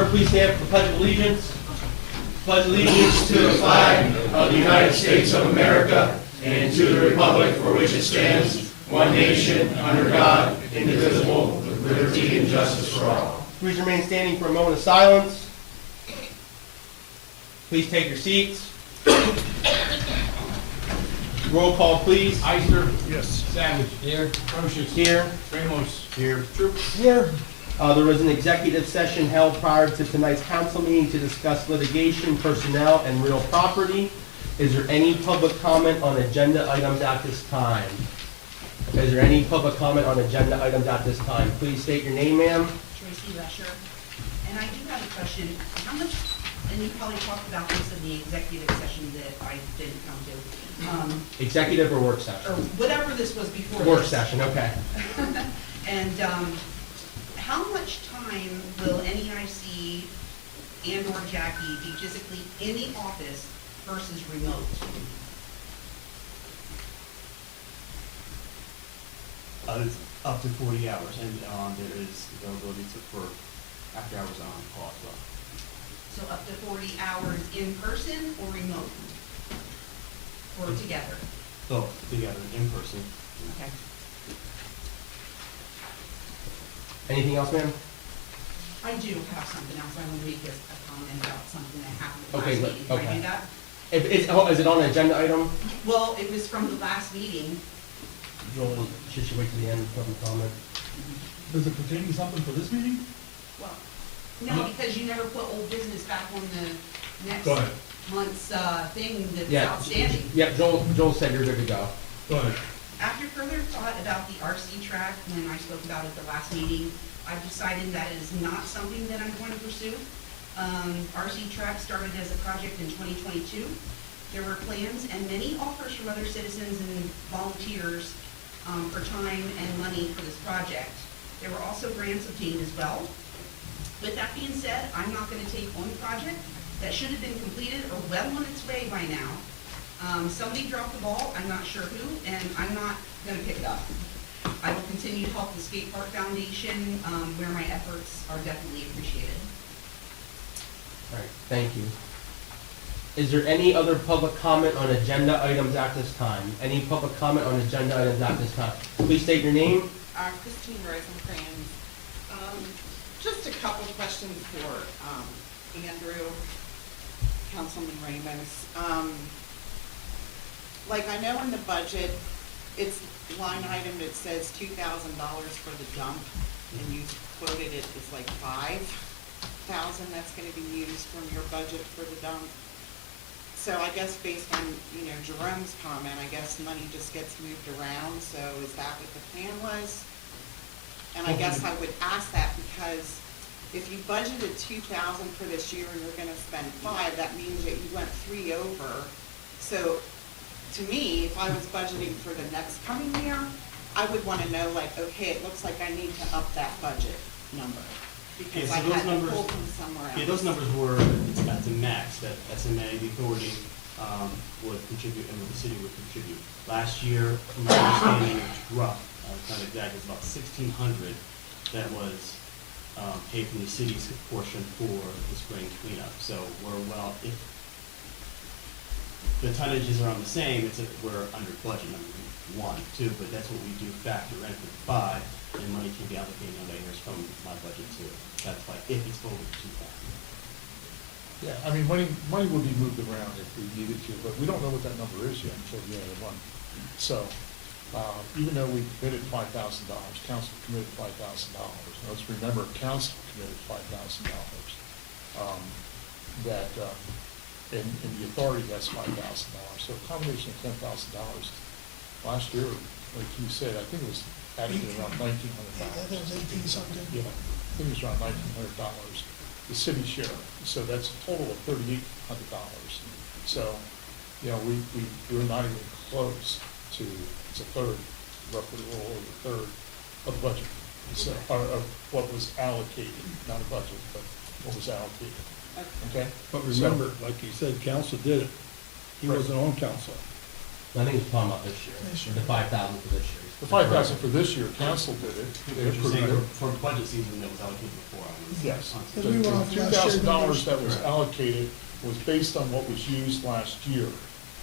order, please stand for the Pledge of Allegiance. Pledge allegiance to the flag of the United States of America and to the republic for which it stands, one nation, under God, indivisible, with liberty and justice for all. Please remain standing for a moment of silence. Please take your seats. Roll call, please. Ister. Yes. Savage. Here. Procius. Here. Ramos. Here. Troop. Here. There was an executive session held prior to tonight's council meeting to discuss litigation, personnel, and real property. Is there any public comment on agenda items at this time? Is there any public comment on agenda items at this time? Please state your name, ma'am. Tracy Lesher. And I do have a question. How much, and you probably talked about this in the executive session that I didn't come to. Executive or work Or session? whatever this was before. Work this. session, okay. And how much time will NEIC and or Jackie be physically in the office versus remote? It's up to 40 hours, and there is availability for after hours on call as well. So up to 40 hours in person or remote? Or together? Both together in person. Okay. Anything else, ma'am? I do have something else. I want to make a comment about something that happened at the Okay, last meeting. Can I okay. do that? Is it on an agenda item? Well, it was from the last meeting. Joel, should she wait to the end for public comment? Does it pertain to something for this meeting? Well, no, because you never put old business back on the next Go ahead. month's thing that's Yeah. outstanding. Yeah, Joel said you're good to go. Go ahead. After further thought about the RC track, when I spoke about it at the last meeting, I've decided that is not something that I'm going to pursue. RC track started as a project in 2022. There were plans and many offers from other citizens and volunteers for time and money for this project. There were also grants obtained as well. With that being said, I'm not going to take on a project that should have been completed or well on its way by now. Somebody dropped the ball, I'm not sure who, and I'm not going to pick it up. I will continue to help the Skate Park Foundation where my efforts are definitely appreciated. All right, thank you. Is there any other public comment on agenda items at this time? Any public comment on agenda items at this time? Please state your name. Christine Rosencrans. Just a couple of questions for Andrew, Councilman Ramos. Like I know in the budget, it's line item that says $2,000 for the dump, and you quoted it as like $5,000 that's going to be used from your budget for the dump. So I guess based on, Jerome's comment, I guess money just gets moved around, so is that what the plan was? And I guess I would ask that because if you budgeted $2,000 for this year and you're gonna spend $5,000, that means that you went $3,000 over. So to me, if I was budgeting for the next coming year, I would wanna know like, okay, it looks like I need to up that budget number. Because Yeah, so I those had to numbers- pull from somewhere else. Yeah, those numbers were at the max that SMA, the authority, would contribute and the city would contribute. Last year, from my understanding, it's rough, it's not exact, it's about 1,600 that was paid from the city's portion for the spring cleanup. So if the tonnages are on the same, we're under budget number 1, 2, but that's what we do factor in for 5, and money can be allocated on layers from my budget too. That's like if it's over 2,000. Yeah, I mean, money will be moved around if we needed to, but we don't know what that number is yet until the end of the month. So, even though we committed $5,000, council committed $5,000. Let's remember, council committed $5,000. And the authority has $5,000. So a combination of $10,000. Last year, like you said, I think it was adding to around $1,900. I think it was 18 something. Yeah, I think it was around $1,900, the city share. So that's a total of $3,800. So, we're not even close to, it's a third, roughly a little over a third of the budget. So, of what was allocated, not a budget, but what was allocated. Okay? But remember, like you said, council did it. He Right. wasn't on council. I think he's talking about this year, This year. the 5,000 for this year. The 5,000 for this year, council did it. They What you're approved saying, it. for budget season that was allocated before, I was. Yes. Because we went off The last year's $2,000 that was Correct. allocated was based on what was used last year.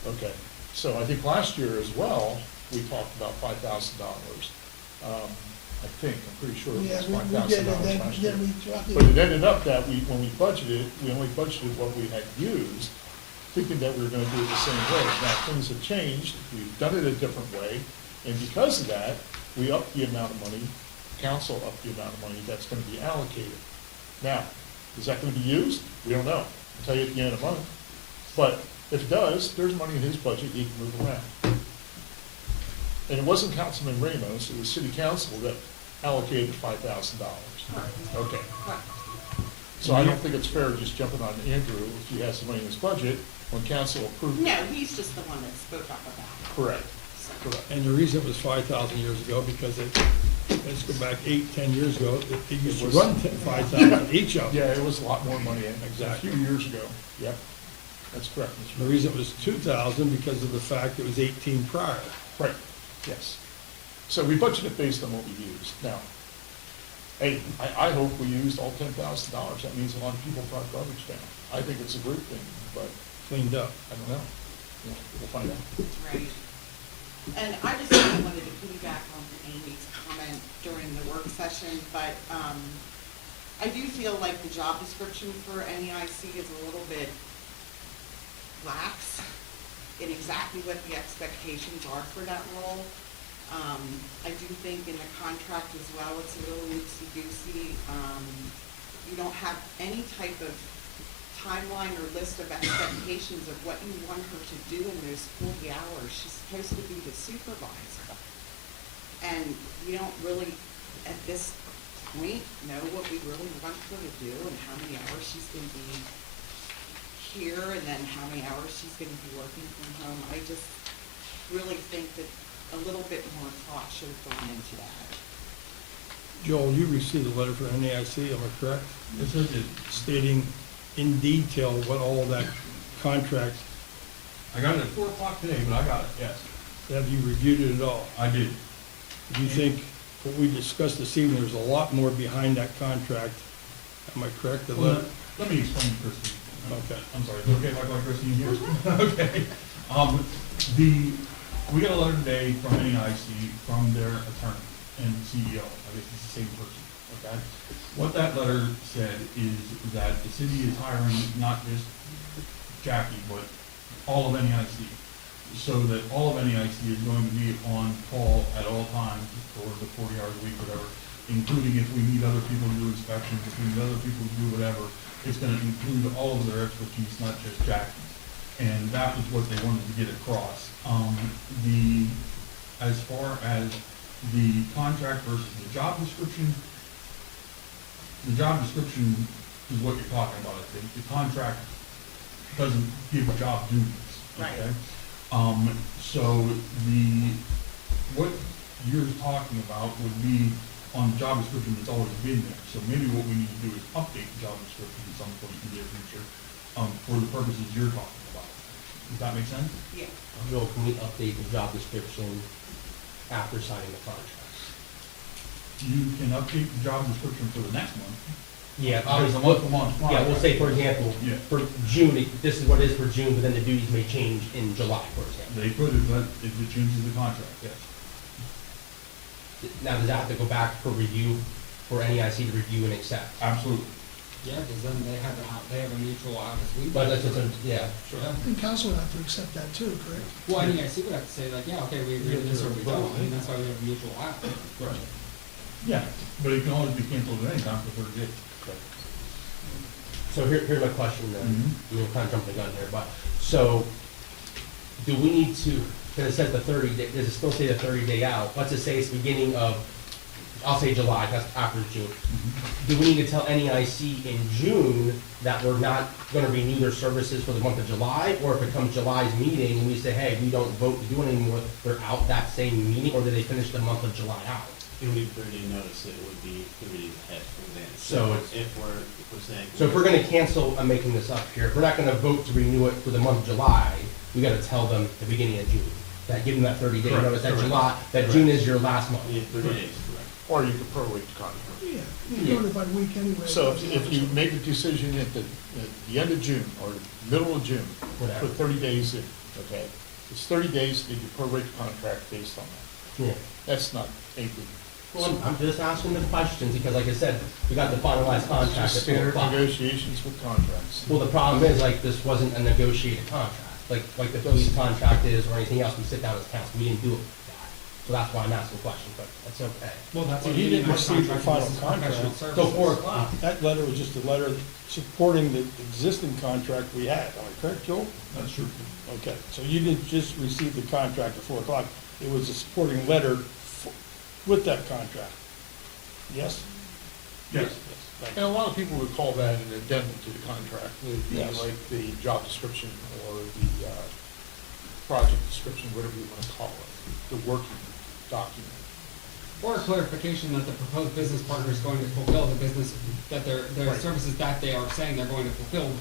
Okay, so I think last year as well, we talked about $5,000. I think, I'm pretty sure it Yeah, was we $5,000 did, and then, last year. then we dropped But it. it ended up that when we budgeted, we only budgeted what we had used, thinking that we were gonna do it the same way. Now, things have changed, we've done it a different way, and because of that, we upped the amount of money, council upped the amount of money that's gonna be allocated. Now, is that gonna be used? We don't know. I'll tell you at the end of the month. But if it does, there's money in his budget he can move around. And it wasn't Councilman Ramos, it was city council that allocated $5,000. Okay. Right. So I don't think it's fair just jumping on Andrew if he has the money in his budget when council approved it. No, he's just the one that spoke up about it. Correct, So, correct. And the reason it was 5,000 years ago, because let's go back 8, 10 years ago, it used to was- run 5,000 each of them. Yeah, it was a lot more money a Exactly. few years ago. Yep, that's correct. Mr. The reason it was 2,000 because of the fact it was 18 prior. Right, yes. So we budgeted based on what we used. Now, hey, I hope we used all $10,000. That means a lot of people brought garbage down. I think it's a great thing, but Cleaned up. I don't know. We'll find out. right. And I just really wanted to piggyback on Amy's comment during the work session, but, I do feel like the job description for NEIC is a little bit lax in exactly what the expectations are for that role. I do think in the contract as well, it's a little loosey-goosey. You don't have any type of timeline or list of expectations of what you want her to do in those 40 hours. She's supposed to be the supervisor. And we don't really, at this point, know what we really want her to do and how many hours she's gonna be here and then how many hours she's gonna be working from home. I just really think that a little bit more thought should have gone into that. Joel, you received a letter from NAIC, am I correct? Yes, I did. Stating in detail what all that contract, I got it at 4 o'clock today, but I got it, yes. have you reviewed it at all? I did. Do you think what we discussed this evening, there's a lot more behind that contract? Am I correct? The Well, letter- let me explain to Christine. Okay. I'm sorry, is it okay if I call Christine here? Okay. We got a letter today from NEIC, from their attorney and CEO. I guess it's the same person, okay? What that letter said is that the city is hiring not just Jackie, but all of NEIC. So that all of NEIC is going to be on call at all times for the 40 hours a week, whatever, including if we need other people to do inspections, if we need other people to do whatever. It's gonna include all of their expertise, not just Jackie's. And that was what they wanted to get across. As far as the contract versus the job description is what you're talking about. The contract doesn't give job duties, okay? So what you're talking about would be on the job description that's always been there. So maybe what we need to do is update the job description at some point in the near future, for the purposes you're talking about. Does that make sense? Yeah. Joel, can we update the job description after signing the contract? You can update the job description for the next month. Yeah, Because obviously, the month to month. yeah, we'll say, for example, Yeah. for June, this is what it is for June, but then the duties may change in July, for example. They could if it changes the contract, yes. Now, does that have to go back for review, for NEIC to review and accept? Absolutely. Yeah, because then they have a mutual out as we. But that's just, yeah. Yeah. And council would have to accept that too, correct? Well, NEIC would have to say like, yeah, okay, we agree with this or we don't, and that's why we have a mutual out. Right. Yeah, but it can always be canceled at any time for 30 days. So here's my question then, Mhm. we're kind of jumping the gun here, but, so, do we need to, because it says the 30 day, does it still say the 30-day out? Let's just say it's beginning of, I'll say July, that's after June. Do we need to tell NEIC in June that we're not gonna renew their services for the month of July? Or if it comes July's meeting and we say, hey, we don't vote to do it anymore, they're out that same meeting, or do they finish the month of July out? It would be 30-day notice, it would be 30 days ahead from then. So it's- If we're saying. So if we're gonna cancel, I'm making this up here, if we're not gonna vote to renew it for the month of July, we gotta tell them the beginning of June. That give them that 30-day Correct, notice, that correct. July, that Correct. June is your last month. Yeah, 30 days, correct. Or you could prorate the contract. Yeah, Yeah. you notify week anyway. So if you make a decision at the end of June or the middle of June, Whatever. put 30 days in, okay? It's 30 days, then you prorate the contract based on that. Yeah. That's not a big. Well, I'm just asking the questions, because like I said, we got the finalized contract Just at 4 standard o'clock. negotiations with contracts. Well, the problem is, like, this wasn't a negotiated contract, like the police contract is or anything else, we sit down as council, we didn't do it like that. So that's why I'm asking questions, but that's okay. Well, that's Well, what he you didn't need receive the contract, final this is professional contract. So services. 4 o'clock. That letter was just a letter supporting the existing contract we had, am I correct, Joel? That's true. Okay, so you didn't just receive the contract at 4 o'clock, it was a supporting letter with that contract? Yes? Yes. Thank And you. a lot of people would call that an addendum to the contract, would be Yes. like the job description or the project description, whatever you want to call it, the working document. Or a clarification that the proposed business partner is going to fulfill the business, that their Right. services that they are saying they're going to fulfill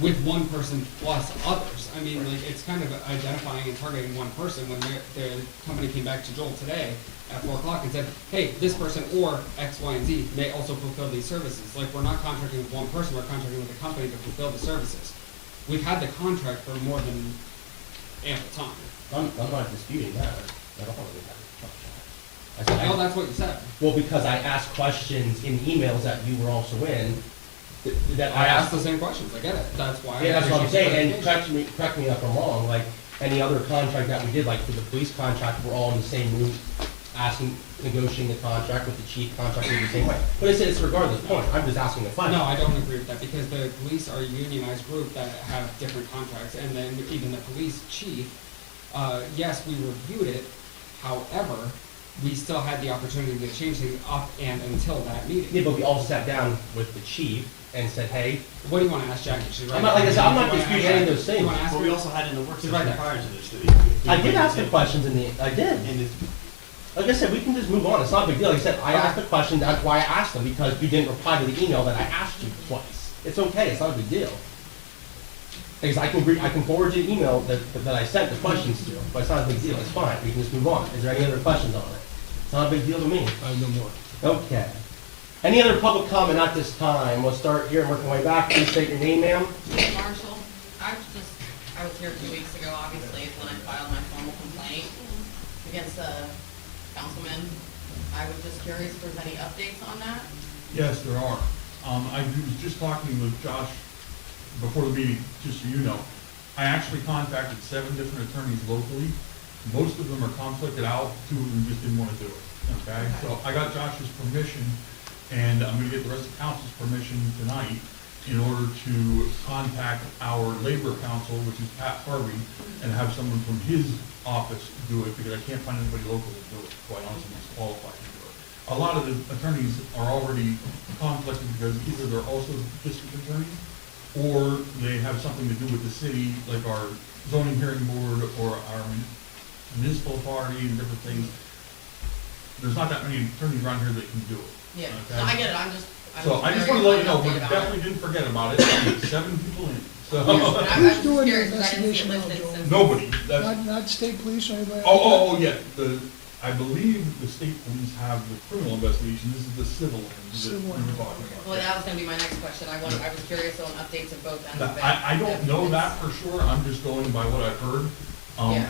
with one person plus others. I mean, like, it's kind of identifying and targeting one person when their company came back to Joel today at 4 o'clock and said, hey, this person or X, Y, and Z may also fulfill these services. Like, we're not contracting with one person, we're contracting with a company to fulfill the services. We've had the contract for more than ample time. I'm not disputing that at all. We had a contract. I said, Oh, that's what you said. well, because I asked questions in emails that you were also in, that I asked the same questions, I get it, that's why. I Yeah, that's what I'm appreciate the saying, and clarification. correct me if I'm wrong, like, any other contract that we did, like, for the police contract, we're all in the same room, negotiating the contract with the chief contracting the same way. But it's regardless point, I'm just asking the question. No, I don't agree with that, because the police are a unionized group that have different contracts, and then even the police chief, yes, we reviewed it, however, we still had the opportunity to change things up and until that Yeah, meeting. but we all sat down with the chief and said, hey, What do you wanna ask Jackie? She's right I'm not, like I said, I'm not here. Do you disputing wanna any of ask those her? Do you things. wanna ask But her? we also had in the work She's session right there. prior to this, that I did ask the questions I did. And it's, Like I said, we can just move on, it's not a big deal, like I said, I asked the question, that's why I asked them, because you didn't reply to the email that I asked you twice. It's okay, it's not a big deal. Because I can forward you the email that I sent the questions to, but it's not a big deal, it's fine, we can just move on. Is there any other questions on it? It's not a big deal to me. I have no more. Okay. Any other public comment at this time? We'll start here and work our way back. Please state your name, ma'am. Marshall, I was here 2 weeks ago, obviously, is when I filed my formal complaint against the councilman. I was just curious if there's any updates on that? Yes, there are. I was just talking with Josh before the meeting, just so you know. I actually contacted 7 different attorneys locally. Most of them are conflicted out, 2 of them just didn't want to do it, okay? So I got Josh's permission, and I'm gonna get the rest of council's permission tonight in order to contact our labor counsel, which is Pat Harvey, and have someone from his office do it, because I can't find anybody local to do it, quite honestly, that's qualified to do it. A lot of the attorneys are already conflicted because either they're also district attorneys, or they have something to do with the city, like our zoning hearing board or our municipal authority and different things. There's not that many attorneys around here that can do it. Yeah, Okay. no, I get it, So I just very wanna let you know, updated we about it. definitely didn't forget about it, 7 people in, so. I was Who's just doing the curious, because I didn't see it investigation now, listed Joel? since. Nobody, that's, Not state police or anybody? oh, yeah, I believe the state police have the criminal investigation, this is the civil one that Civil we one. were talking about. Well, that was gonna be my next question. I was curious on updates of both ends of it. I don't know that for sure, I'm just going by what I've heard. Yeah.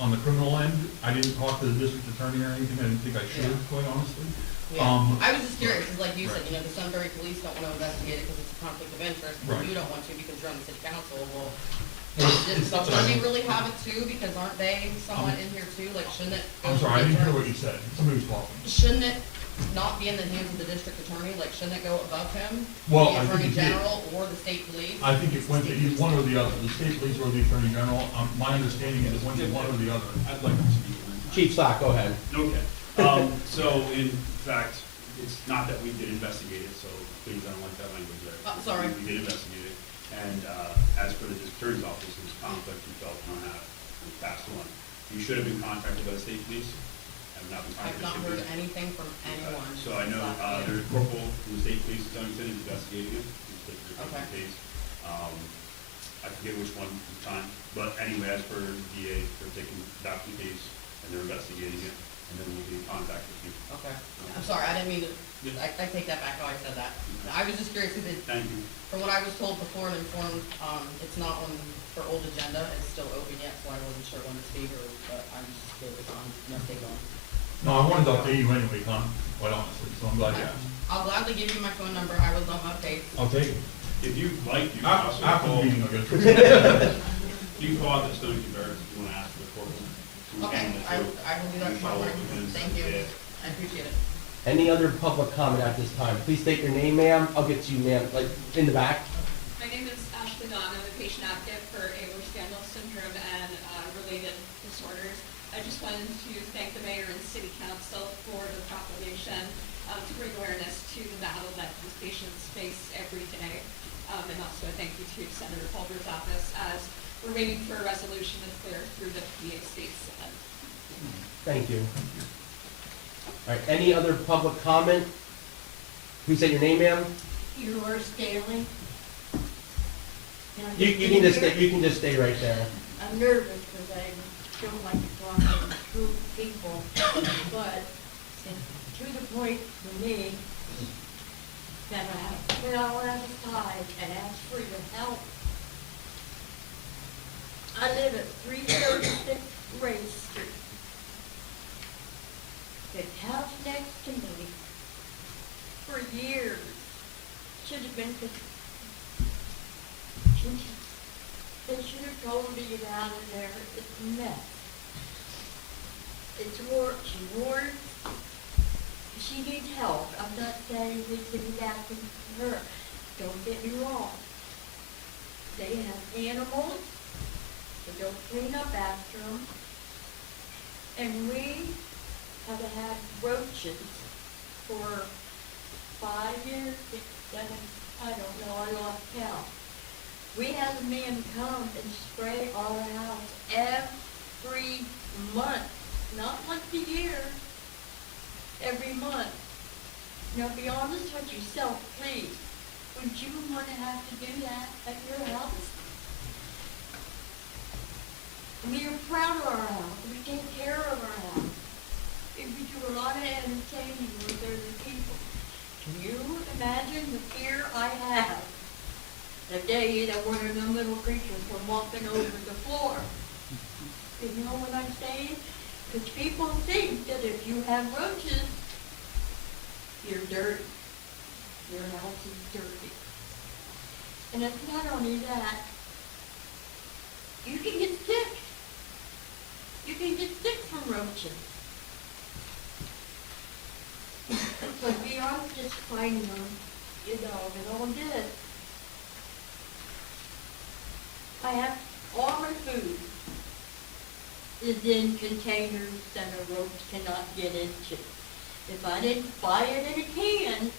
On the criminal end, I didn't talk to the district attorney or anything, I didn't think I should, Yeah. quite honestly. Yeah, Um, I was just curious, because like you said, right. the Sunbury police don't wanna investigate it because it's a conflict of interest, and Right. you don't want to because you're on the city council, well, It's did the not that I attorney don't- really have it too, because aren't they somewhat in here too, like, shouldn't it? go I'm to sorry, I the didn't hear attorney? what you said, somebody was talking. Shouldn't it not be in the hands of the district attorney, like, shouldn't it go above him? Well, The I think attorney it did. general or the state police? I think it went to either one or the other, the state police or the attorney general, my understanding is it went to one or the other. I'd like to speak on that. Chief Slack, go ahead. Okay, so in fact, it's not that we did investigate it, so please, I don't like that language there. Sorry. We did investigate it, and, as for the district attorney's office, there's conflict we felt we don't have, we passed on. You should have been contacted by the state police, have not been I've contacted. not by the heard state police. anything from anyone. So I know, since last there's year. a corporal from the state police, Degenstein, is investigating it, he's taking the Okay. case. I forget which one at the time, but anyway, as per the DA, they're taking back the case, and they're investigating it, and then we'll be in contact with you. Okay. I'm sorry, I didn't mean to, I take that back how I said that. I was just curious, because Thank you. from what I was told before and informed, it's not on for old agenda, it's still open yet, so I wasn't sure when to speak, or, but I'm just good with enough take on. No, I wanted to update you anyway, Tom, quite honestly, so I'm glad you asked. I'll gladly give you my phone number, I was on updates. I'll take it. If you'd like, you can also After the call, meeting, I'll get it. you can call out the Stone Barracks if you want to ask for the corporal. Okay, I will do that tomorrow morning, thank you, Yeah. I appreciate it. Any other public comment at this time? Please state your name, ma'am. I'll get to you, ma'am, like, in the back. My name is Ashley Dawn. I'm a patient advocate for Ehlers-Danlos syndrome and related disorders. I just wanted to thank the mayor and city council for the proclamation to bring awareness to the battle that these patients face every day. And also a thank you to Senator Culver's office as we're waiting for a resolution to clear through the PA state Senate. Thank you. All right, any other public comment? Please say your name, ma'am. Yours daily. You can just stay right there. I'm nervous because I don't like to talk to people, but it's to the point for me that I have to put all that aside and ask for your help. I live at 336 Race Street. The house next to me for years should have been, they should have told me to get out of there. It's a mess. It's work, she works, she needs help. I'm not saying we can be asking for her. Don't get me wrong. They have animals, they don't clean up after them, and we have had roaches for 5 years, 6, 7, I don't know, I lost count. We had a man come and spray our house every month, not once a year, every month. Now be honest with yourself, please. Would you want to have to do that at your house? We are proud of our house, we take care of our house. We do a lot of entertaining with other people. Can you imagine the fear I have the day that one of them little creatures were walking over the floor? You know what I'm saying? Because people think that if you have roaches, you're dirty. Your house is dirty. And it's not only that, you can get sick. You can get sick from roaches. But we aren't just finding them, you know, and all this. I have, all my food is in containers that a roach cannot get into. If I didn't buy it in a can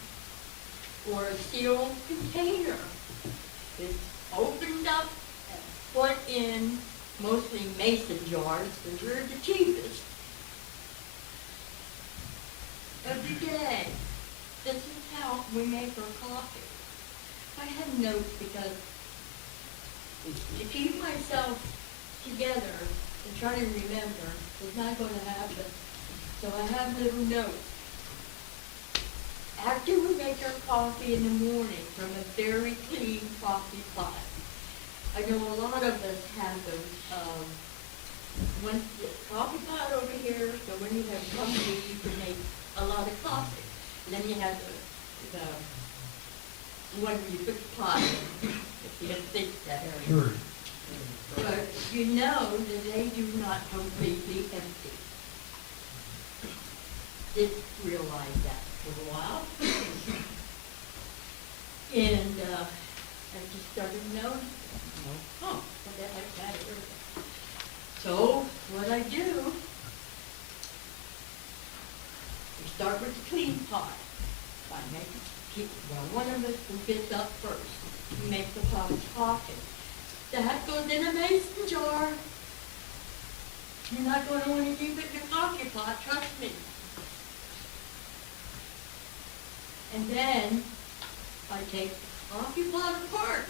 or a sealed container, it's opened up and put in mostly mason jars, because they're the cheapest. Every day. This is how we make our coffee. I have notes because to keep myself together and try to remember is not going to happen. So I have little notes. After we make our coffee in the morning from a very clean coffee pot, I know a lot of us have those, one coffee pot over here, so when you have company, you can make a lot of coffee. And then you have the one where you put the pot in, if you have thick that area. Sure. But you know that they do not completely empty. Didn't realize that for a while. And I just started noticing, oh, what the heck that is. So what I do, we start with the clean pot. One of us will get up first. We make the pot of coffee. That goes in a mason jar. You're not going to want to leave it in a coffee pot, trust me. And then I take the coffee pot apart.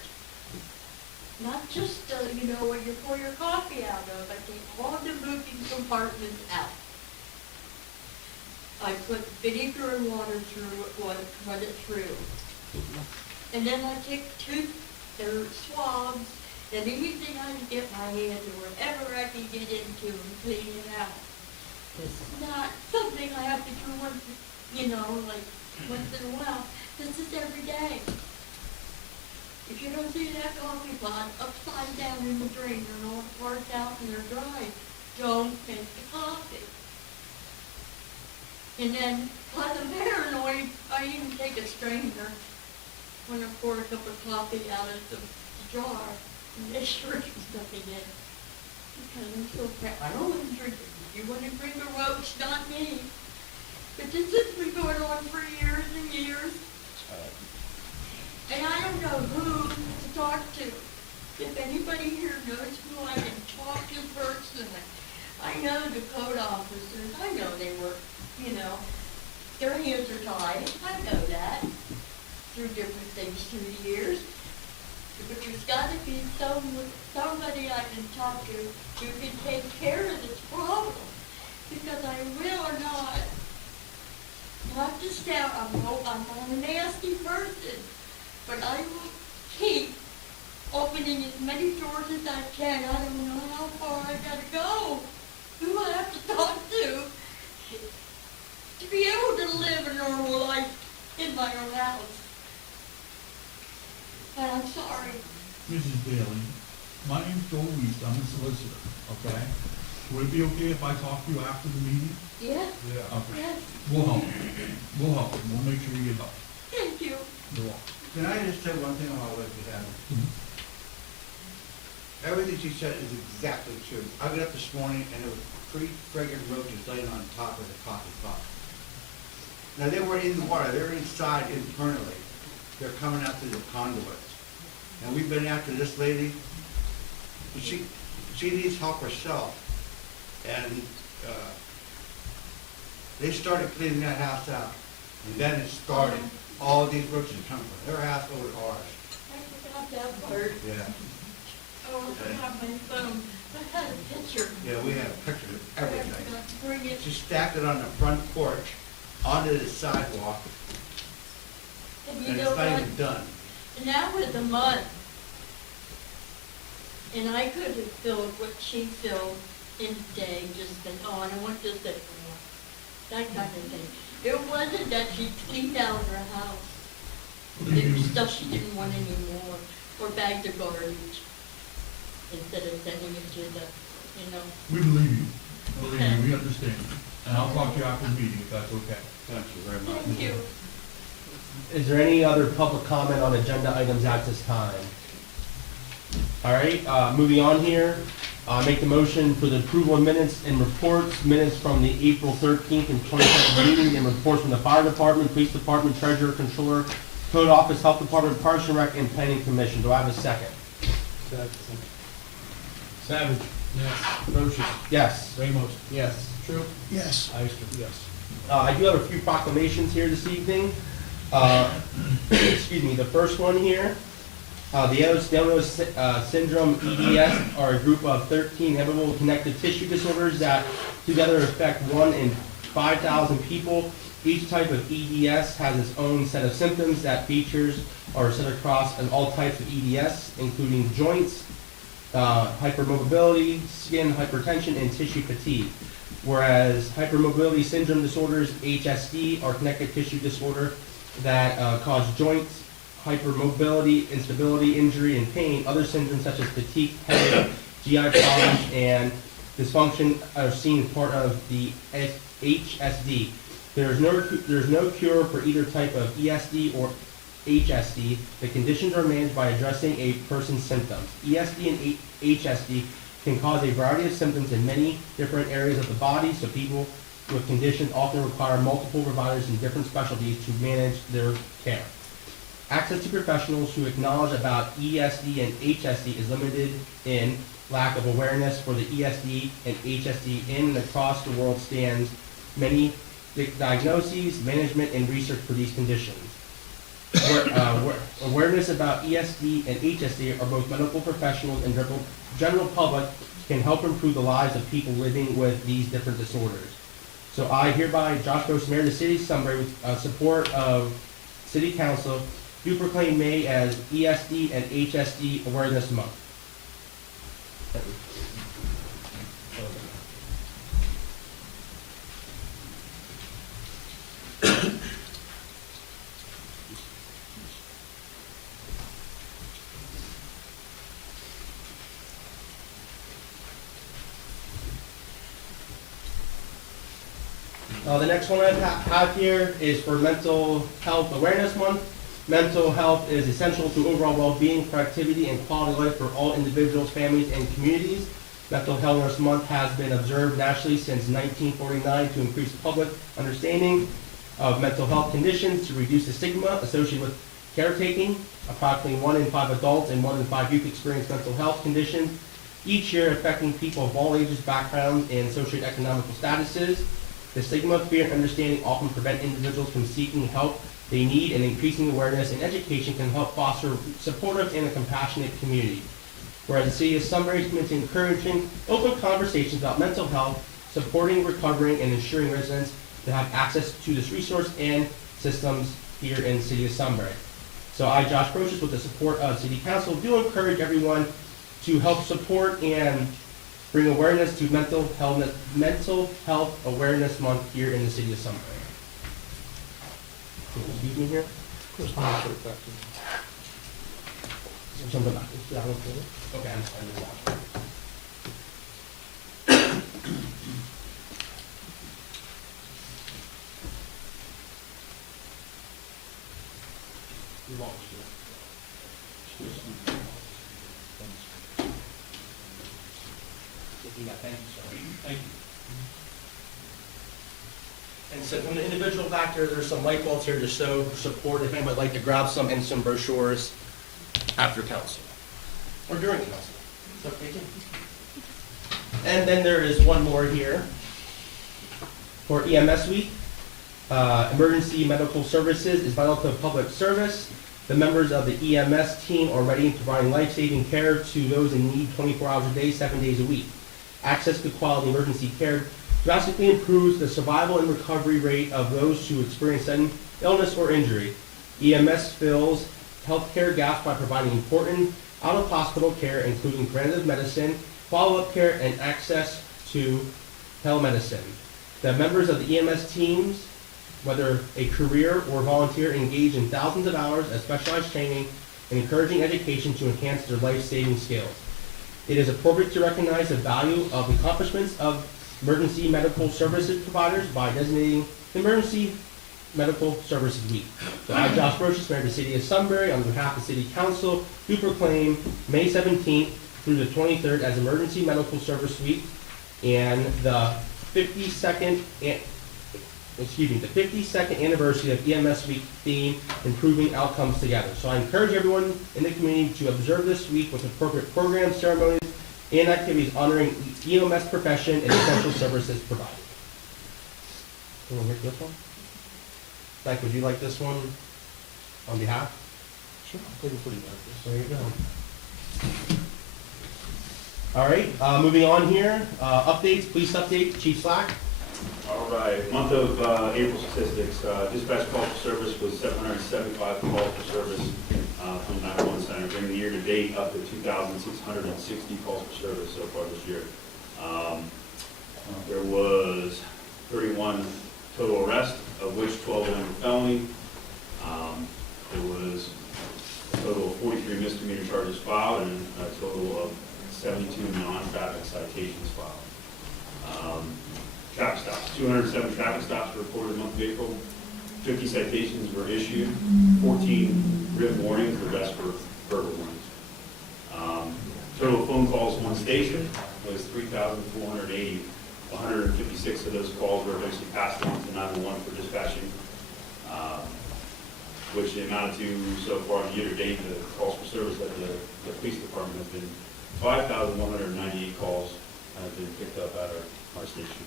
Not just, you know, when you pour your coffee out of, I take all the moving compartments out. I put vinegar and water through, run it through. And then I take their swabs and anything I can get my hands or whatever I can get into and clean it out. It's not something I have to do once, you know, like once in a while. This is every day. If you don't see that coffee pot upside down in the drain and all the parts out and they're dry, don't make the coffee. And then, because I'm paranoid, I even take a strainer when I pour a cup of coffee out of the jar and make sure there's nothing in it. Because I'm so I don't want to drink it. You want to drink a roach, not me. But this has been going on for years and years. And I don't know who to talk to. If anybody here knows who I can talk to personally. I know the code officers, I know they were, you know, their hands are tied. I know that through different things through the years. But there's got to be somebody I can talk to who can take care of this problem. Because I will not just down, I'm not a nasty person. But I will keep opening as many doors as I can. I don't know how far I gotta go. Who I have to talk to be able to live a normal life in my own house. And I'm sorry. Mrs. Bailey, my name's Joel Weiss, I'm a solicitor, okay? Would it be okay if I talk to you after the meeting? Yeah? Okay. Yes. We'll help you. We'll help you. We'll make sure you get help. Thank you. You're welcome. Can I just say one thing on what we have? Everything she said is exactly true. I got up this morning and there were 3 friggin' roaches laying on top of the coffee pot. Now, they weren't in the water, they were inside internally. They're coming out through the conduits. And we've been after this lady. She needs help herself. And they started cleaning that house out. And then it started. All these roaches coming from their house over to ours. I forgot that part. Yeah. Oh, I forgot my phone. I had a picture. Yeah, we have pictures of I everything. forgot to bring it. She stacked it on the front porch, onto the sidewalk, And and you it's know not what? even done. And that was a month. And I could have filled what she filled in a day, just been, oh, I don't want this anymore. That kind of thing. It wasn't that she cleaned out her house. There was stuff she didn't want anymore, or bagged of garbage, instead of sending it to the, you know. We believe you. Believe you, we understand. And I'll talk to you after the meeting if that's okay. Thank you very much. Thank you. Is there any other public comment on agenda items at this time? All right, moving on here. Make the motion for the approval of minutes and reports, minutes from the April 13th and 22nd meeting, and reports from the fire department, police department, treasurer, controller, code office, health department, parks and rec, and planning commission. Do I have a second? Savage. Yes. Procius. Yes. Ramos. Yes. True. Yes. Ister. Yes. I do have a few proclamations here this evening. Excuse me, the first one here. The Ehlers syndrome, EDS, are a group of 13 heritable connective tissue disorders that together affect 1 in 5,000 people. Each type of EDS has its own set of symptoms that features are set across in all types of EDS, including joints, hypermobility, skin hypertension, and tissue fatigue. Whereas hypermobility syndrome disorders, HSD, are connective tissue disorder that cause joints, hypermobility, instability, injury, and pain. Other symptoms such as fatigue, headache, GI problems, and dysfunction are seen as part of the HSD. There's no cure for either type of ESD or HSD. The conditions are managed by addressing a person's symptoms. ESD and HSD can cause a variety of symptoms in many different areas of the body, so people with conditions often require multiple providers in different specialties to manage their care. Access to professionals who acknowledge about ESD and HSD is limited in lack of awareness for the ESD and HSD in and across the world stands many diagnoses, management, and research for these conditions. Awareness about ESD and HSD are both medical professionals and general public can help improve the lives of people living with these different disorders. So I hereby, Josh Gross, Mayor of the City of Sunbury, with support of City Council, do proclaim May as ESD and HSD Awareness Month. The next one I have here is for Mental Health Awareness Month. Mental health is essential to overall well-being, productivity, and quality of life for all individuals, families, and communities. Mental Health Awareness Month has been observed nationally since 1949 to increase public understanding of mental health conditions, to reduce the stigma associated with caretaking. Approximately 1 in 5 adults and 1 in 5 youth experience mental health conditions each year, affecting people of all ages, backgrounds, and socioeconomic statuses. The stigma, fear, and understanding often prevent individuals from seeking help they need, and increasing awareness and education can help foster supportive and a compassionate community. Whereas the City of Sunbury is committed to encouraging open conversations about mental health, supporting, recovering, and ensuring residents to have access to this resource and systems here in the City of Sunbury. So I, Josh Brocious, with the support of City Council, do encourage everyone to help support and bring awareness to Mental Health Awareness Month here in the City of Sunbury. Excuse me here. Of course, not for effective. Something back. Okay, I'm sorry. You lost it. Thank you, sir. Thank you. And so from the individual back there's some light bulbs here to show support if anyone would like to grab some, and some brochures after council or during council. Is that okay, Jim? And then there is one more here for EMS week. Emergency medical services is vital to public service. The members of the EMS team are ready and providing life-saving care to those in need 24 hours a day, 7 days a week. Access to quality emergency care drastically improves the survival and recovery rate of those who experience sudden illness or injury. EMS fills healthcare gaps by providing important out-of-hospital care, including preventative medicine, follow-up care, and access to telemedicine. The members of the EMS teams, whether a career or volunteer, engage in thousands of hours of specialized training and encouraging education to enhance their life-saving skills. It is appropriate to recognize the value of the accomplishments of emergency medical services providers by designating Emergency Medical Services Week. So I, Josh Brocious, Mayor of the City of Sunbury, on behalf of the City Council, do proclaim May 17th through the 23rd as Emergency Medical Service Week, and the 52nd anniversary of EMS Week theme, Improving Outcomes Together. So I encourage everyone in the community to observe this week with appropriate programs, ceremonies, and activities honoring the EMS profession and essential services provided. Anyone here for this one? Mike, would you like this one on behalf? Sure, I'll take it pretty bad. There you go. All right, moving on here. Updates, police update, Chief Slack. All right, month of April statistics, dispatch call for service was 775 calls for service from 911 center, bringing the year to date up to 2,660 calls for service so far this year. There was 31 total arrests, of which 12 of them were felony. There was a total of 43 misdemeanor charges filed and a total of 72 non-traffic citations filed. Traffic stops, 207 traffic stops were reported in the month of April, 50 citations were issued, 14 written warnings, the rest were verbal warnings. Total of phone calls to one station was 3,480. 156 of those calls were eventually passed on to 911 for dispatching, which amounted to, so far year to date, the calls for service that the police department has been 5,198 calls have been picked up at our station.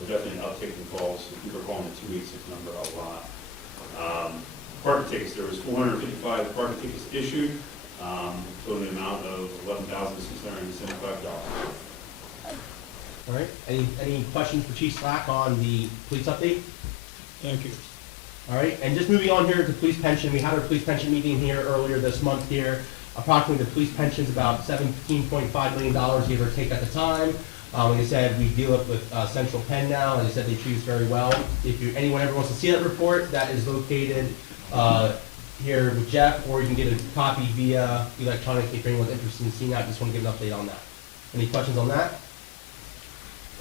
So definitely an uptick in calls. If people are calling in 2 weeks, it's number a lot. parking tickets. There was 455 parking tickets issued, totaling an amount of $11,675. All right, any questions for Chief Slack on the police update? Thank you. All right, and just moving on here to police pension, we had our police pension meeting here earlier this month here. Approximately the police pension's about $17.5 million, give or take at the time. Like I said, we deal it with Central Penn now, and they said they choose very well. If anyone ever wants to see that report, that is located here with Jeff, or you can get a copy via electronic if anyone's interested in seeing that. Just want to give an update on that. Any questions on that?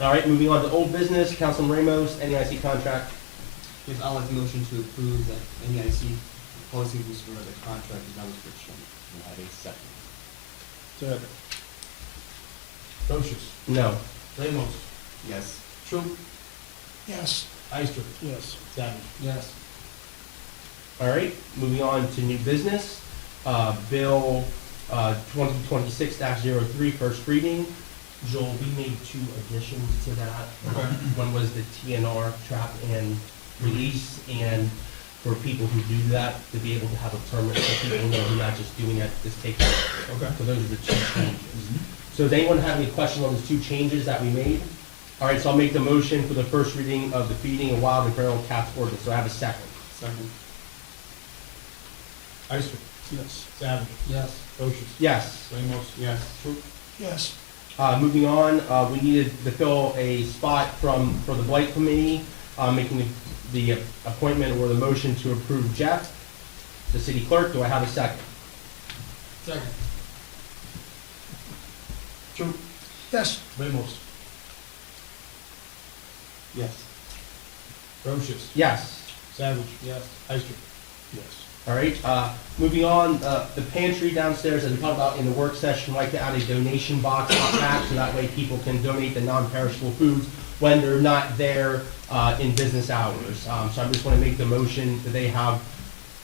All right, moving on to old business, Councilman Ramos, NEIC contract. Yes, I'll like the motion to approve that NEIC policy whisper the contract is not restriction. Can I have a second? Second. Brochus, No. Ramos, Yes. Troop, Yes. Ister, Yes. Savage. Yes. All right, moving on to new business. Bill 2026-03, first reading. Joel, we made 2 additions to that. Okay. One was the TNR trap and release, and for people who do that, to be able to have a permit, so people know they're not just doing it, just take it. Okay. So those are the 2 changes. So does anyone have any questions on those 2 changes that we made? All right, so I'll make the motion for the first reading of the feeding of wild and feral cats ordinance. So I have a second. Second. Ister, Yes. Savage, Yes. Brochus, Yes. Ramos, Yes. Troop, Yes. Moving on, we needed to fill a spot for the Blight Committee, making the appointment or the motion to approve Jeff, the city clerk. Do I have a second? Second. Troop, Yes. Ramos, Yes. Brochus, Yes. Savage, Yes. Ister. Yes. All right, moving on, the pantry downstairs, as we talked about in the work session, we'd like to add a donation box on that, so that way people can donate the non-perishable foods when they're not there in business hours. So I just want to make the motion that they have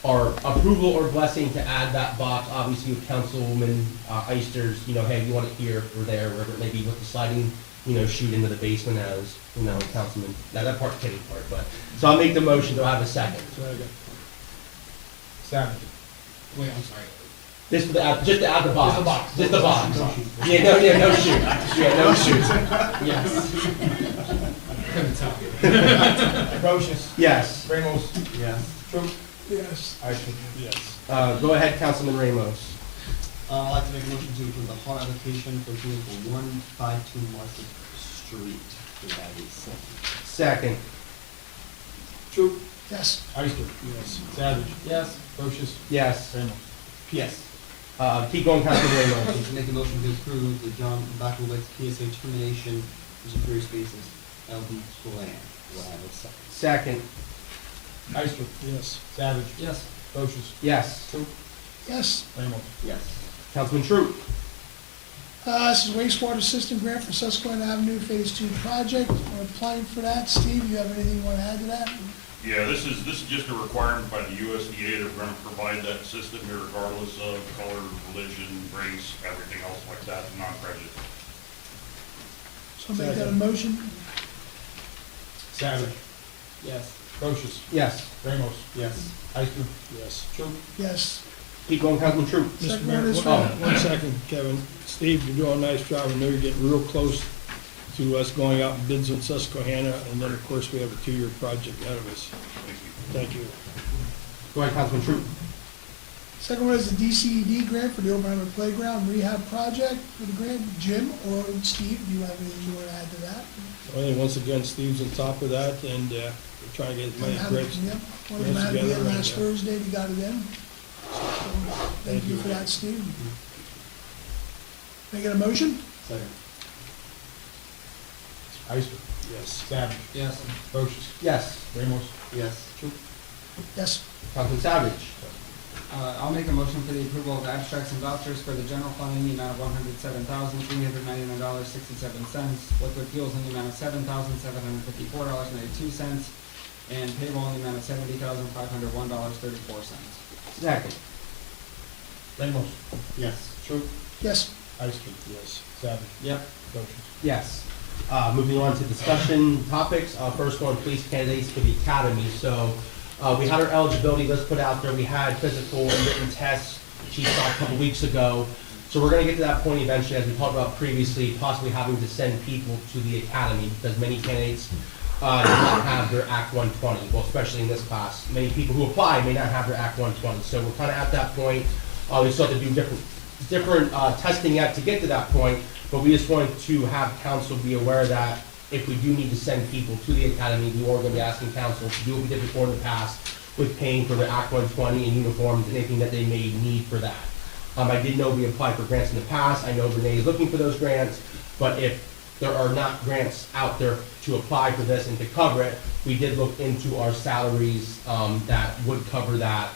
our approval or blessing to add that box, obviously with Councilwoman Ister's, hey, you want it here or there, wherever it may be, with the sliding, chute into the basement as, Councilman, that part's kidding part, but, so I'll make the motion, do I have a second? Second. Savage, Wait, I'm sorry. Just to add the box. Just the box. Just the box. Yeah, no shoot. Yeah, no shoot. Yes. Couldn't tell. Brochus, Yes. Ramos, Yes. Troop, Yes. Ister. Yes. Go ahead, Councilman Ramos. I'd like to make a motion to approve the hall application for approval for 152 Market Street. Can I have a second? Second. Troop, Yes. Ister. Yes. Savage, Yes. Brochus, Yes. Ramos. Yes. Keep going, Councilman Ramos. Make a motion to approve the John Bakowitz PSA termination for Superior Spaces LD plan. Do I have a second? Second. Ister, Yes. Savage, Yes. Brochus, Yes. Troop, Yes. Ramos. Yes. Councilman Troop. This is wastewater system grant for Susquehanna Avenue Phase 2 project. We're applying for that. Steve, you have anything you want to add to that? Yeah, this is just a requirement by the USDA that we're gonna provide that system regardless of color, religion, race, everything else like that, non-prejudice. So make that a motion? Savage, Yes. Brochus, Yes. Ramos, Yes. Ister, Yes. Troop, Yes. Keep going, Councilman Troop. Mr. Second Mayor, one is one second, Kevin. Steve, you're doing a nice job. I know you're getting real close to us going out and bids in Susquehanna, and then, of course, we have a 2-year project ahead of us. Thank you. Go ahead, Councilman Troop. Second one is the DCED grant for the Oppenheimer Playground Rehab Project for the grant. Jim or Steve, do you have anything you want to add to that? I think once again, Steve's on top of that, and we're trying to get as many grants. Yep. One of them had it together, in last and, Thursday, we got it in. So, thank you for that, Steve. Make it a motion? Second. Ister, Yes. Savage, Yes. Brochus, Yes. Ramos, Yes. Troop, Yes. Councilman Savage. I'll make a motion for the approval of abstracts and vouchers for the general fund in the amount of $107,399.67, liquid fuels in the amount of $7,754.82, and payroll in the amount of $70,501.34. Second. Ramos, Yes. Troop, Yes. Ister. Yes. Savage, Yep. Brochus. Yes. Moving on to discussion topics. First one, police candidates for the academy. So We had our eligibility list put out there, we had physical and written tests, Chief saw a couple weeks ago. So we're gonna get to that point eventually, as we talked about previously, possibly having to send people to the academy, because many candidates do not have their Act 120, well, especially in this class. Many people who apply may not have their Act 120, so we're kinda at that point. We still have to do different testing yet to get to that point, but we just wanted to have council be aware that if we do need to send people to the academy, we are gonna be asking council to do what we did before in the past with paying for their Act 120 and uniforms and anything that they may need for that. I did know we applied for grants in the past. I know Renee is looking for those grants, but if there are not grants out there to apply for this and to cover it, we did look into our salaries that would cover that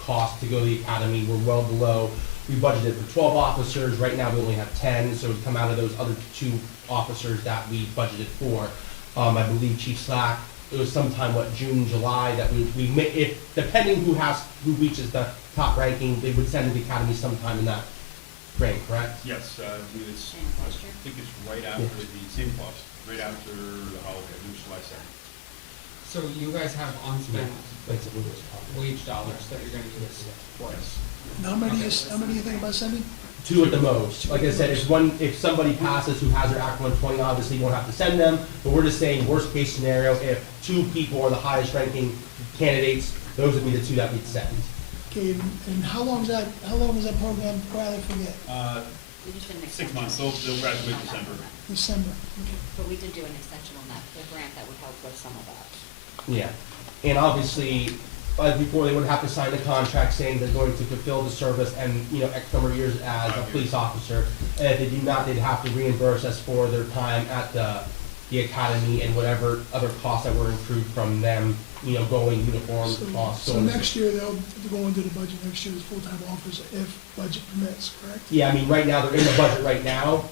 cost to go to the academy. We're well below. We budgeted for 12 officers. Right now, we only have 10, so it would come out of those other 2 officers that we budgeted for. I believe Chief Slack, it was sometime, June, July, that if, depending who reaches the top ranking, they would send to the academy sometime in that frame, correct? Yes, I think it's right after the same cost, right after the holiday, which is July 2nd. So you guys have unspent wage dollars that you're gonna give us for us? And how many do you think about sending? 2 at the most. Like I said, if somebody passes who has their Act 120, obviously you won't have to send them, but we're just saying, worst case scenario, if 2 people are the highest ranking candidates, those would be the 2 that we'd send. Okay, and how long is that program valid for yet? We just did an 6 months, they'll graduate December. December, okay. But we did do an extension on that, the grant that would help with some of that. Yeah, and obviously, before they would have to sign the contract saying they're going to fulfill the service and, X number of years as a police officer. And if they do not, they'd have to reimburse us for their time at the academy and whatever other costs that were accrued from them, going uniform costs. So next year, they'll go into the budget next year as full-time officers if budget permits, correct? Yeah, right now, they're in the budget right now.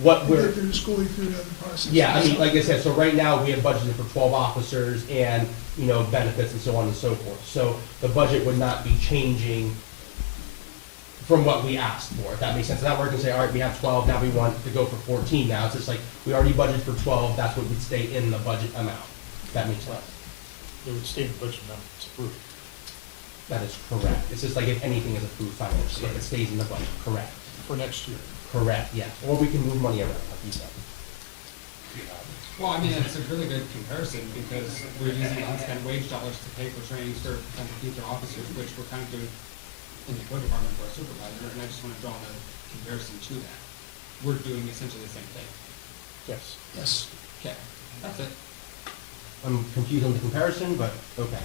What we're. They're just going through the other process. Yeah, like I said, so right now, we have budgeted for 12 officers and, benefits and so on and so forth. So the budget would not be changing from what we asked for, if that makes sense. It's not where we can say, all right, we have 12, now we want to go for 14 now. It's just like, we already budgeted for 12, that's what would stay in the budget amount. If that makes sense. It would stay in the budget amount, it's approved. That is correct. It's just like if anything is approved financially, if it stays in the budget, correct. For next year. Correct, yeah. Or we can move money around, like you said. Well, it's a really good comparison because we're using unspent wage dollars to pay for trainings for potential future officers, which we're kind of doing in the code department for a supervisor, and I just want to draw a comparison to that. We're doing essentially the same thing. Yes. Yes. Okay, that's it. I'm confused on the comparison, but okay.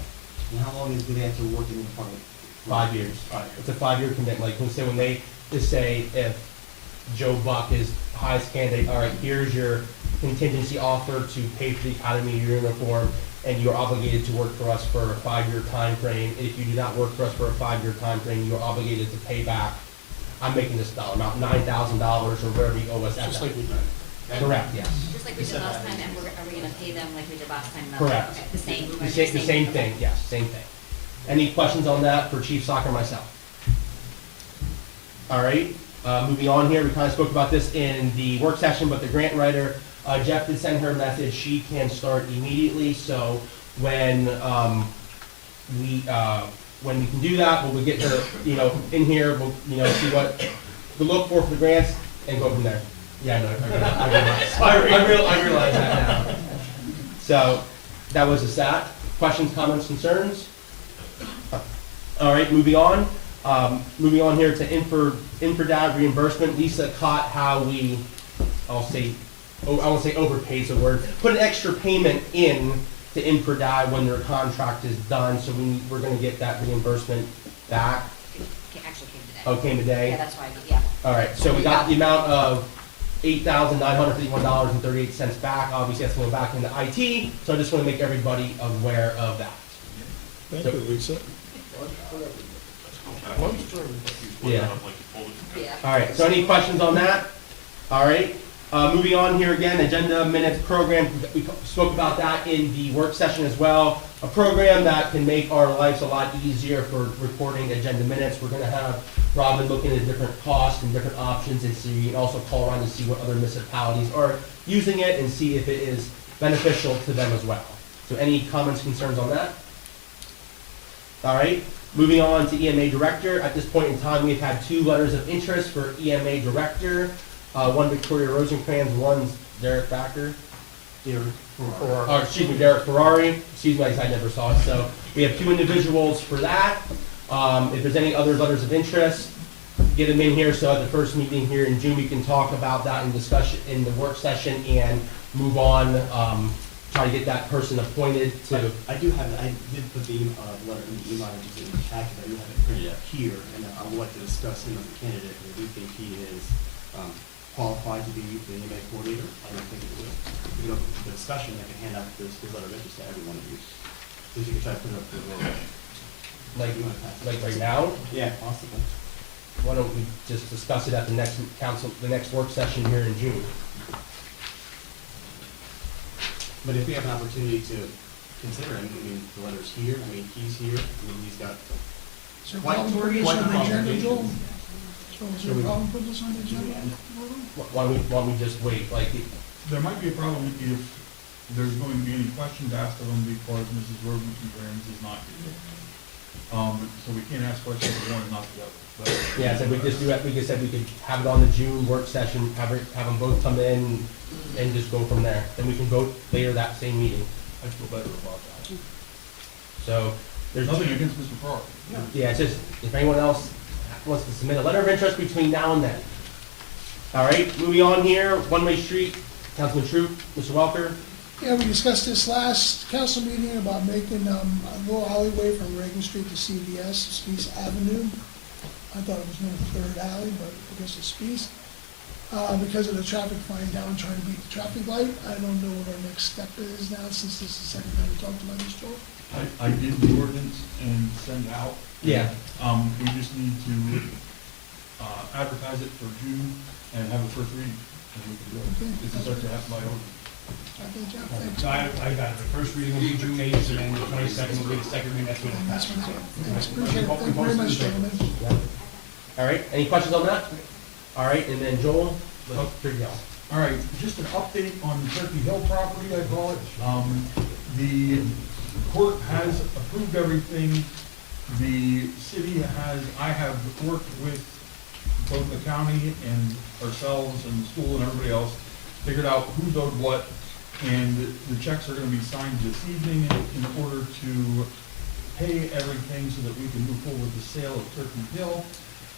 And how long do they have to work in the department? 5 years. It's a 5-year commitment. Like when they just say if Joe Buck is highest candidate, all right, here's your contingency offer to pay for the academy uniform, and you're obligated to work for us for a 5-year time frame. If you do not work for us for a 5-year time frame, you're obligated to pay back, I'm making this dollar amount, $9,000 or whatever you owe us at Just that. like we did. Correct, yes. Just like we did last time, and are we gonna pay them like we did last time? Correct. Okay, the same. The same thing, yes, same thing. Any questions on that for Chief Soccer, myself? All right, moving on here, we kind of spoke about this in the work session, but the grant writer, Jeff did send her a message, she can start immediately, so when we can do that, when we get her, in here, we'll, see what we look for the grants and go from there. Yeah, no, I realize that now. So, that was the stat. Questions, comments, concerns? All right, moving on. Moving on here to infradat reimbursement. Lisa caught how we, I won't say overpaid's the word, put an extra payment in to infradat when their contract is done, so we're gonna get that reimbursement back. It actually came today. Oh, came today? Yeah, that's why, yeah. All right, so we got the amount of $8,951.38 back. Obviously, that's going back into IT, so I just want to make everybody aware of that. Thank you, Lisa. Yeah. Yeah. All right, so any questions on that? All right, moving on here again, agenda minutes program. We spoke about that in the work session as well. A program that can make our lives a lot easier for recording agenda minutes. We're going to have Robin looking at different costs and different options, and so you can also call around to see what other municipalities are using it and see if it is beneficial to them as well. So any comments, concerns on that? All right, moving on to EMA Director. At this point in time, we've had 2 letters of interest for EMA Director. One Victoria Rosencrantz, one's Derek Backer. Derek Ferrari. Excuse me, I never saw it. So we have 2 individuals for that. If there's any other letters of interest, get them in here, so at the first meeting here in June, we can talk about that in discussion, in the work session, and move on, try to get that person appointed to. I did put the letter in the email, just in the packet, I do have it printed up here, and I would like to discuss him as a candidate, and I do think he is qualified to be the EMA coordinator. I don't think it will. You know, the discussion, I can hand out this letter of interest to every one of you. So you can try to put it up for the vote. Like right now? Yeah, possible. Why don't we just discuss it at the next the next work session here in June? But if we have an opportunity to consider him, I mean, the letter's here, I mean, he's here, I mean, he's got. Is there a problem putting this on the agenda, Joel? Joel, is there a problem putting this on the agenda? Why don't we just wait, like, There might be a problem if there's going to be any questions asked of him because Mrs. Rosencrantz is not here. So we can't ask questions of one and not the other. yeah, so we just do it, we just said we could have it on the June work session, have them both come in and just go from there. Then we can vote later that same meeting. I feel better about that. So, there's Nothing against Mr. Farrar. yeah, it's just, if anyone else wants to submit a letter of interest between now and then. All right, moving on here, one-way street, Councilman Troop, Mr. Welker. Yeah, we discussed this last council meeting about making a little alleyway from Reagan Street to CVS, Speece Avenue. I thought it was named Third Alley, but I guess it's Speece. Because of the traffic fine down, trying to beat the traffic light. I don't know what our next step is now, since this is the second time we talked about this, Joel. I did the ordinance and send out. Yeah. We just need to advertise it for June and have a first reading. And we can do it. Okay. This is such a half my ordinance. Okay, John, thanks. So I got it. The first reading will be June 8th, and then the 22nd will be the second reading. That's what it That's passed. what I thanks, appreciate it. Thank you very much, gentlemen. All right, any questions on that? All right, and then Joel, let's figure it out. All right, just an update on the Turkey Hill property, I call it. The court has approved everything. The city has, I have worked with both the county and ourselves and the school and everybody else, figured out who's owed what, and the checks are gonna be signed this evening in order to pay everything so that we can move forward with the sale of Turkey Hill.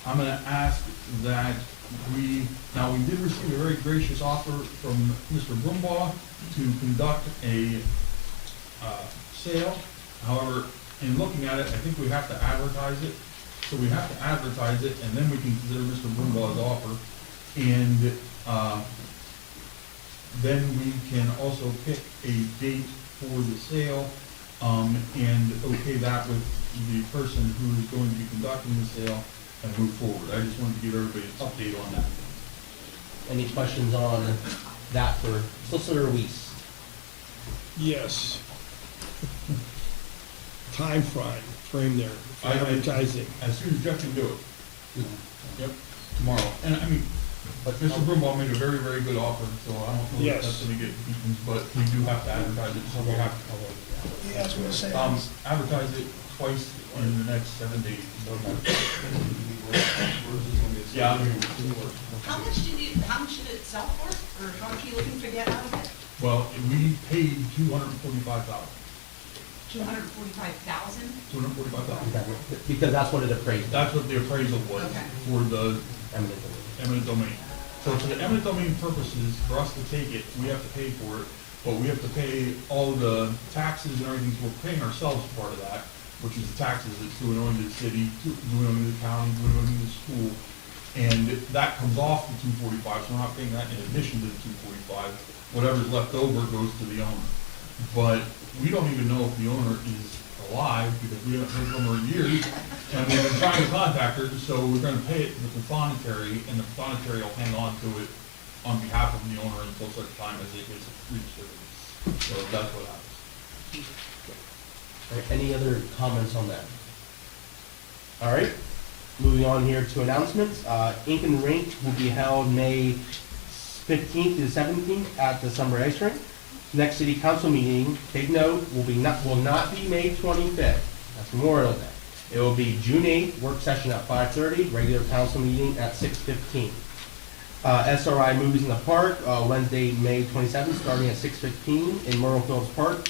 I'm gonna ask that we did receive a very gracious offer from Mr. Brumbaugh to conduct a sale. However, in looking at it, I think we have to advertise it. So we have to advertise it, and then we can consider Mr. Brumbaugh's offer. And then we can also pick a date for the sale, and okay that with the person who is going to be conducting the sale and move forward. I just wanted to give everybody an update on that. Any questions on that for Solicitor Weiss? Yes. Time frame there, for advertising. As soon as Jeff can do it. Yep, tomorrow. And I mean, but Mr. Brumbaugh made a very, very good offer, so I don't know if Yes. that's gonna get beaten, but we do have to advertise it, so we have to. Yeah, that's what I say. Advertise it twice in the next 7 days. Yeah, How much did it sell for, or how much are you looking to get out of it? well, we paid $245,000. $245,000? $245,000. Because that's what it appraised. That's what the appraisal was Okay. for the Eminent domain. eminent domain. So for the eminent domain purposes, for us to take it, we have to pay for it, but we have to pay all the taxes and everything, so we're paying ourselves part of that, which is the taxes that's due owing to the city, due owing to the county, due owing to the school. And that comes off the 245, so we're not paying that in addition to the 245. Whatever's left over goes to the owner. But we don't even know if the owner is alive, because we haven't heard from her in years, and we've been trying to contact her, so we're gonna pay it to the prothonotary, and the prothonotary will hang on to it on behalf of the owner until such time as it gets reached their release. So that's what happens. All right, any other comments on that? All right, moving on here to announcements. Ink and Rink will be held May 15th to the 17th at the Sunbury Ice Rink. Next city council meeting, take note, will not be May 25th. That's Memorial Day. It will be June 8th, work session at 5:30, regular council meeting at 6:15. SRI Movies in the Park, Wednesday, May 27th, starting at 6:15 in Merle Phillips Park,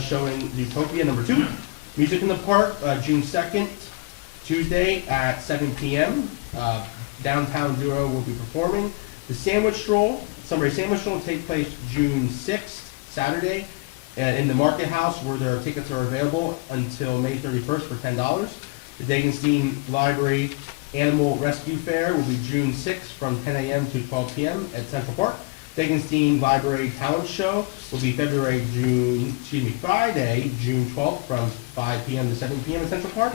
showing Zootopia #2. Music in the Park, June 2nd, Tuesday at 7 p.m. Downtown Zero will be performing. The Sandwich Stroll, Sunbury Sandwich Stroll will take place June 6th, Saturday, in the Market House where their tickets are available until May 31st for $10. The Degenstein Library Animal Rescue Fair will be June 6th from 10 a.m. to 12 p.m. at Central Park. Degenstein Library Talent Show will be Friday, June 12th from 5 p.m. to 7 p.m. at Central Park.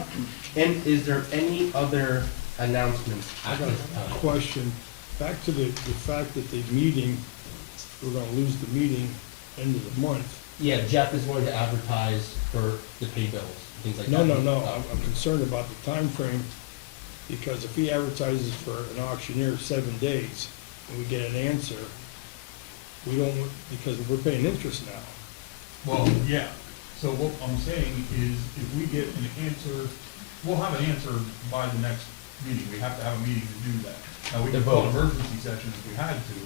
And is there any other announcements I at got this a time? question. Back to the fact that the meeting, we're gonna lose the meeting end of the month. Yeah, Jeff is going to advertise for the pay bills, things like that. No, I'm concerned about the time frame because if he advertises for an auctioneer 7 days and we get an answer, we don't, because we're paying interest now. Well, yeah, so what I'm saying is if we get an answer, we'll have an answer by the next meeting. We have to have a meeting to do that. Now, we To can call an vote. emergency session if we had to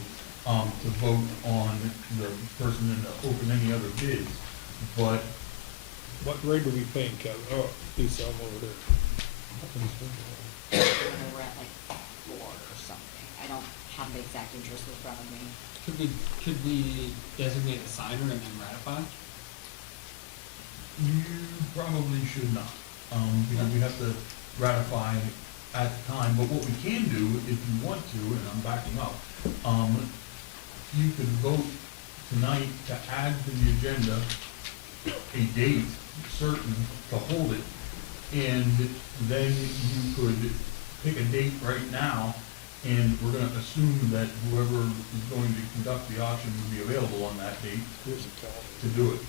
vote on the person and to open any other bids. But What rate are we paying, Kevin? Oh, please, I'm over there. They were at like 4 or something. I don't have the exact interest in front of me. Could we designate a signer and then ratify? you probably should not, because we have to ratify at the time. But what we can do, if you want to, and I'm backing up, you could vote tonight to add to the agenda a date certain to hold it, and then you could pick a date right now, and we're gonna assume that whoever is going to conduct the auction will be available on that date Here's the calendar. to do it.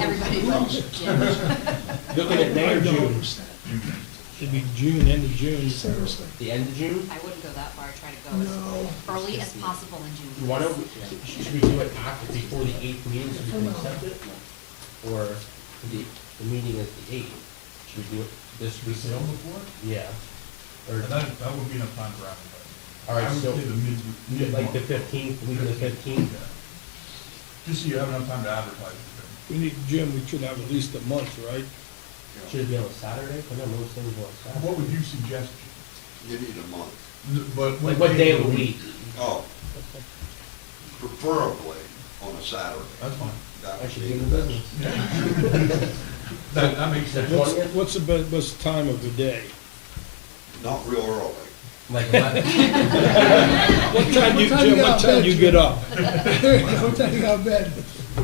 Everybody knows. Looking at May or June? Should be June, end of June. Seriously. The end of June? I wouldn't go that far, I'd try to go No. as early as possible in June. Why don't, should we do it after, before the 8th meeting so we can accept it? Or the meeting is the 8th? Should we do it this The week? sale before? Yeah. Or, That would be enough time for advertising. all right, I would so, say the mid. like the 15th, week of the 15th? Yeah. Just so you have enough time to advertise it. We need, Jim, we should have at least a month, right? Should it be on a Saturday? I know most things are on Saturday. What would you suggest? You need a month. But Like what day of the week? Oh, preferably on a Saturday. That's fine. That I would should be be in the the best. business. That makes sense. What's the best time of the day? Not real early. Like, what? What time you, Jim, what time you get up? There you go, what time you got bed?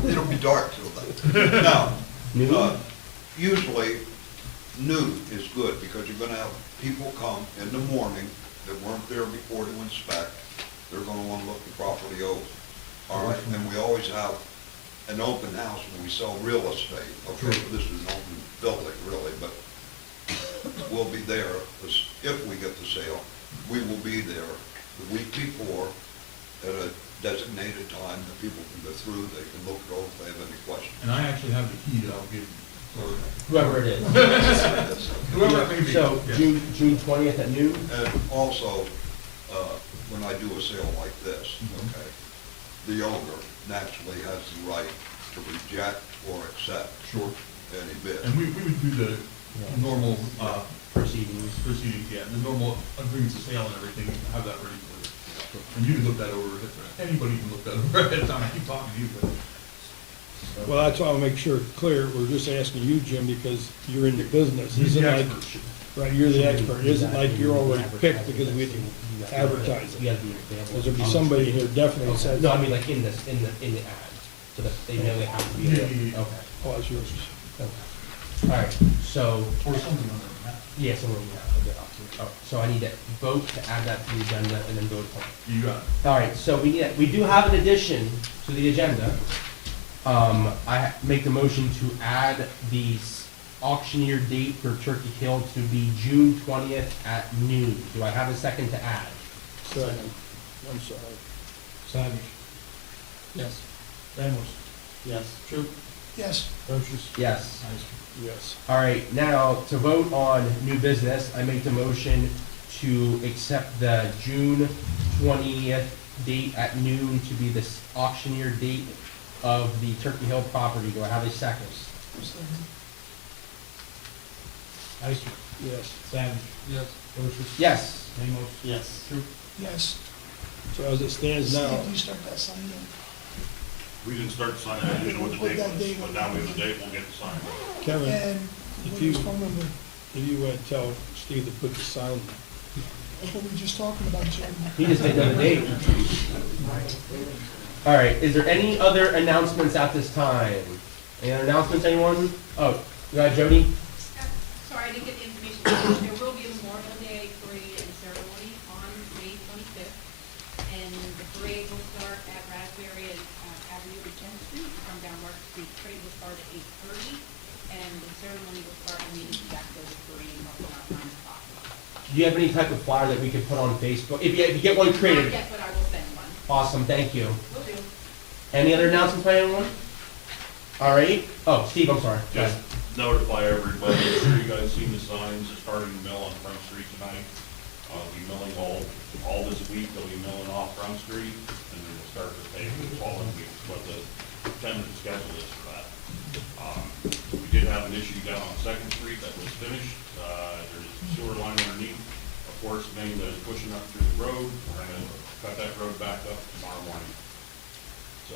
It'll be dark till then. No, Noon? usually noon is good because you're gonna have people come in the morning that weren't there before to inspect. They're gonna wanna look the property over. All right, and we always have an open house when we sell real estate. Okay, this is an open building really, but we'll be there, 'cause if we get the sale, we will be there the week before at a designated time that people can go through, they can look it over if they have any questions. And I actually have the key that I'll give you. Whoever it is. Whoever it may be. So, Yeah. June 20th at noon? And also, when I do a sale like this, okay, the owner naturally has the right to reject or accept Sure. any bid. And we would do the normal, Proceedings. proceedings, yeah, the normal agreements of sale and everything, have that ready for you. And you can look that over, anybody can look that over ahead of time, I keep talking to you, but. Well, that's why I'll make sure it's clear. We're just asking you, Jim, because you're in the business. He's Isn't the like, expert. right, you're the expert. It isn't like you're already picked because we didn't advertise You it. gotta be available. Because there'll be somebody here definitely that says, No, I mean like in this, in the ad, so that they know they have to be Yeah, there. yeah, yeah. Okay. oh, that's yours. Okay. All right, so, Or something on that. yeah, someone, yeah, okay, awesome. Oh, so I need to vote to add that to the agenda and then vote upon it. You got it. All right, so we do have an addition to the agenda. I make the motion to add the auctioneer date for Turkey Hill to be June 20th at noon. Do I have a second to add? Second. I'm sorry. Savage. Yes. Ramos. Yes. True. Yes. Yes. Yes. All right, now to vote on new business, I make the motion to accept the June 20th date at noon to be the auctioneer date of the Turkey Hill property. Do I have a second? Ister. Yes. Savage. Yes. Brochus. Yes. Amos. Yes. Troop. Yes. So as it stands now, Steve, you start that sign in. We didn't start signing, I didn't know what the Put date that was, date but on now we there. have a date, we'll get the sign. Kevin, And if what you- is phone number? if you tell Steve to put the sign, That's what we were just talking about, Jim. He just didn't know the date. All right, is there any other announcements at this time? Any other announcements, anyone? Oh, you got Jody? Sorry, I didn't get the information. There will be a Memorial Day parade and ceremony on May 25th. And the parade will start at Raspberry Avenue, Degenstein, from down Market Street. The parade will start at 8:30, and the ceremony will start immediately after the parade, about 9 o'clock. Do you have any type of flyer that we could put on Facebook? If you get one created, Not yet, but I will send one. awesome, thank you. Will do. Any other announcements by anyone? All right, oh, Steve, I'm sorry. Go Just ahead. notify everybody, I'm sure you guys seen the signs, they're starting to mill on Front Street tonight. They'll be milling all this week, they'll be milling off Front Street, and then we'll start to pave the following week, what the tentative schedule is for that. We did have an issue down on Second Street that was finished, there's a sewer line underneath, a force main that is pushing up through the road, we're gonna cut that road back up tomorrow morning. So,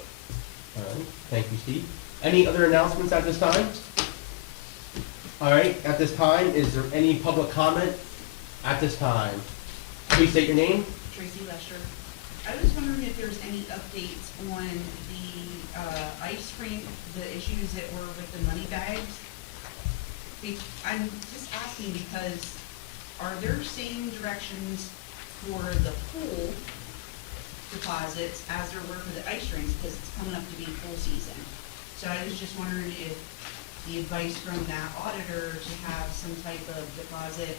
All right, thank you, Steve. Any other announcements at this time? All right, at this time, is there any public comment at this time? Please state your name. Tracy Lesher. I was wondering if there's any updates on the ice rink, the issues that were with the money bags. I'm just asking because are there same directions for the pool deposits as there were for the ice rinks, because it's coming up to be pool season? So I was just wondering if the advice from that auditor to have some type of deposit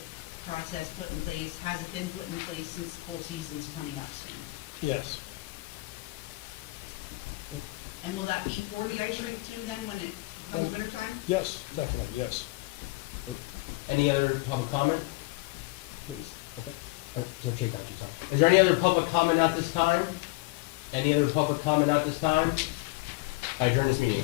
process put in place, has it been put in place since pool season's coming up soon? yes. And will that be for the ice rink too then, when it comes winter time? Yes, definitely, yes. Any other public comment? Please. Okay. So Jake got you, sorry. Is there any other public comment at this time? Any other public comment at this time? I adjourn this meeting.